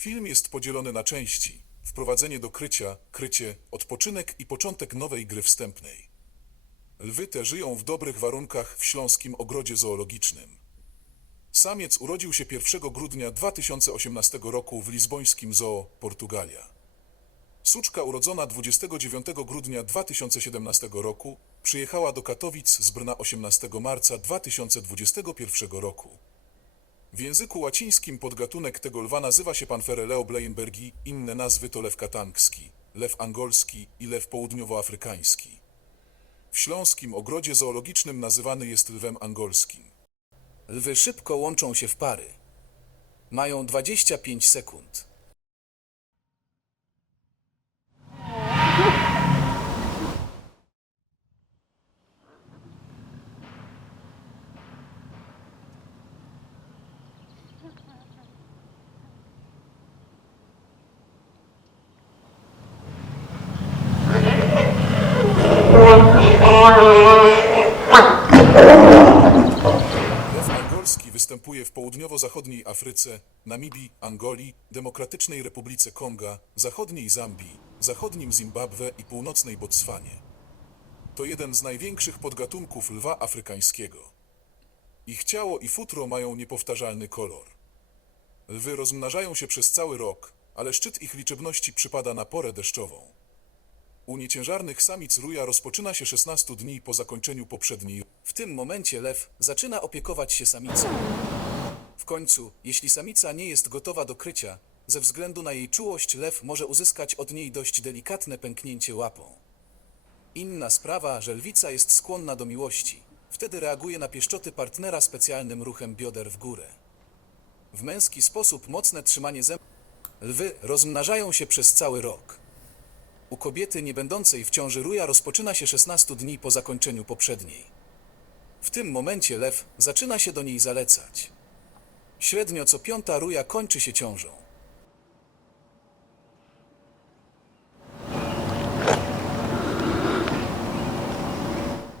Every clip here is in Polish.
Film jest podzielony na części. Wprowadzenie do krycia, krycie, odpoczynek i początek nowej gry wstępnej. Lwy te żyją w dobrych warunkach w Śląskim Ogrodzie Zoologicznym. Samiec urodził się 1 grudnia 2018 roku w lizbońskim zoo Portugalia. Suczka urodzona 29 grudnia 2017 roku przyjechała do Katowic z Brna 18 marca 2021 roku. W języku łacińskim podgatunek tego lwa nazywa się Panfereleo bleienbergi, inne nazwy to lew katankski, lew angolski i lew południowoafrykański. W Śląskim Ogrodzie Zoologicznym nazywany jest lwem angolskim. Lwy szybko łączą się w pary. Mają 25 sekund. Angolski występuje w południowo-zachodniej Afryce, Namibii, Angolii, Demokratycznej Republice Konga, zachodniej Zambii, zachodnim Zimbabwe i północnej Botswanie. To jeden z największych podgatunków lwa afrykańskiego. Ich ciało i futro mają niepowtarzalny kolor. Lwy rozmnażają się przez cały rok, ale szczyt ich liczebności przypada na porę deszczową. U nieciężarnych samic ruja rozpoczyna się 16 dni po zakończeniu poprzedniej W tym momencie lew zaczyna opiekować się samicą. W końcu, jeśli samica nie jest gotowa do krycia, ze względu na jej czułość lew może uzyskać od niej dość delikatne pęknięcie łapą. Inna sprawa, że lwica jest skłonna do miłości. Wtedy reaguje na pieszczoty partnera specjalnym ruchem bioder w górę. W męski sposób mocne trzymanie zębów. Lwy rozmnażają się przez cały rok. U kobiety nie będącej w ciąży ruja rozpoczyna się 16 dni po zakończeniu poprzedniej. W tym momencie lew zaczyna się do niej zalecać. Średnio co piąta ruja kończy się ciążą.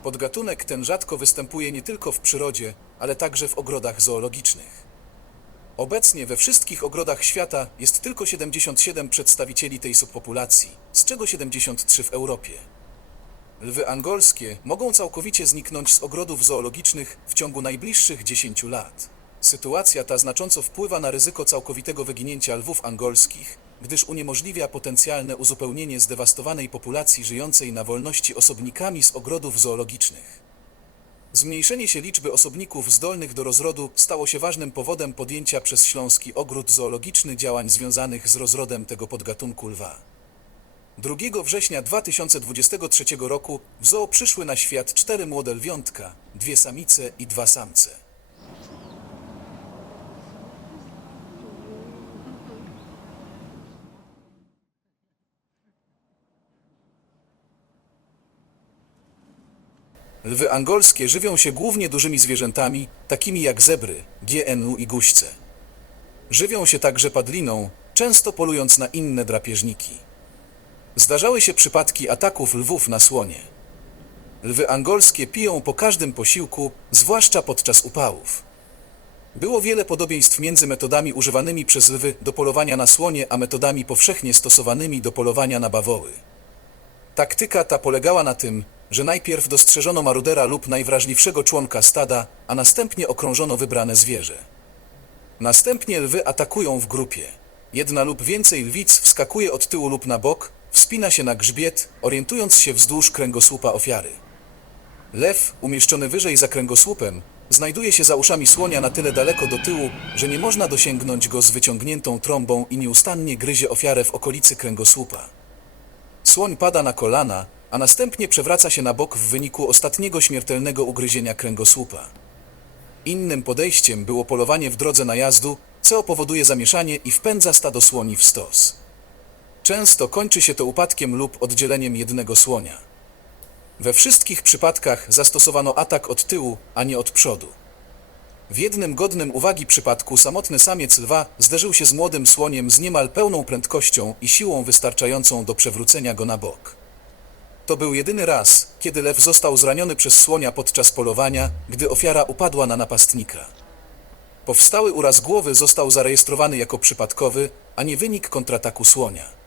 Podgatunek ten rzadko występuje nie tylko w przyrodzie, ale także w ogrodach zoologicznych. Obecnie we wszystkich ogrodach świata jest tylko 77 przedstawicieli tej subpopulacji, czego 73 w Europie. Lwy angolskie mogą całkowicie zniknąć z ogrodów zoologicznych w ciągu najbliższych 10 lat. Sytuacja ta znacząco wpływa na ryzyko całkowitego wyginięcia lwów angolskich, gdyż uniemożliwia potencjalne uzupełnienie zdewastowanej populacji żyjącej na wolności osobnikami z ogrodów zoologicznych. Zmniejszenie się liczby osobników zdolnych do rozrodu stało się ważnym powodem podjęcia przez Śląski Ogród Zoologiczny działań związanych z rozrodem tego podgatunku lwa. 2 września 2023 roku w zoo przyszły na świat cztery młode lwiątka, dwie samice i dwa samce. Lwy angolskie żywią się głównie dużymi zwierzętami, takimi jak zebry, GNU i guźce. Żywią się także padliną, często polując na inne drapieżniki. Zdarzały się przypadki ataków lwów na słonie. Lwy angolskie piją po każdym posiłku, zwłaszcza podczas upałów. Było wiele podobieństw między metodami używanymi przez lwy do polowania na słonie, a metodami powszechnie stosowanymi do polowania na bawoły. Taktyka ta polegała na tym, że najpierw dostrzeżono marudera lub najwrażliwszego członka stada, a następnie okrążono wybrane zwierzę. Następnie lwy atakują w grupie. Jedna lub więcej lwic wskakuje od tyłu lub na bok, wspina się na grzbiet, orientując się wzdłuż kręgosłupa ofiary. Lew, umieszczony wyżej za kręgosłupem, znajduje się za uszami słonia na tyle daleko do tyłu, że nie można dosięgnąć go z wyciągniętą trąbą i nieustannie gryzie ofiarę w okolicy kręgosłupa. Słoń pada na kolana, a następnie przewraca się na bok w wyniku ostatniego śmiertelnego ugryzienia kręgosłupa. Innym podejściem było polowanie w drodze najazdu, co powoduje zamieszanie i wpędza stado słoni w stos. Często kończy się to upadkiem lub oddzieleniem jednego słonia. We wszystkich przypadkach zastosowano atak od tyłu, a nie od przodu. W jednym godnym uwagi przypadku samotny samiec lwa zderzył się z młodym słoniem z niemal pełną prędkością i siłą wystarczającą do przewrócenia go na bok. To był jedyny raz, kiedy lew został zraniony przez słonia podczas polowania, gdy ofiara upadła na napastnika. Powstały uraz głowy został zarejestrowany jako przypadkowy, a nie wynik kontrataku słonia.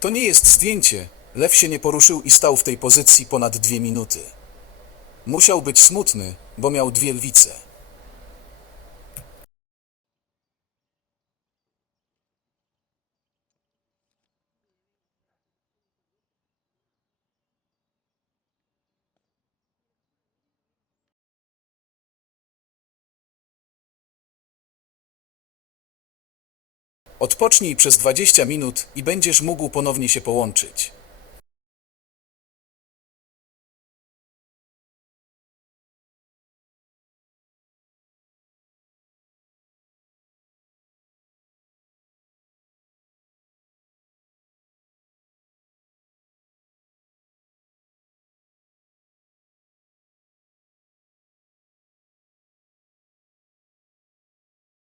To nie jest zdjęcie. Lew się nie poruszył i stał w tej pozycji ponad dwie minuty. Musiał być smutny, bo miał dwie lwice. Odpocznij przez 20 minut i będziesz mógł ponownie się połączyć.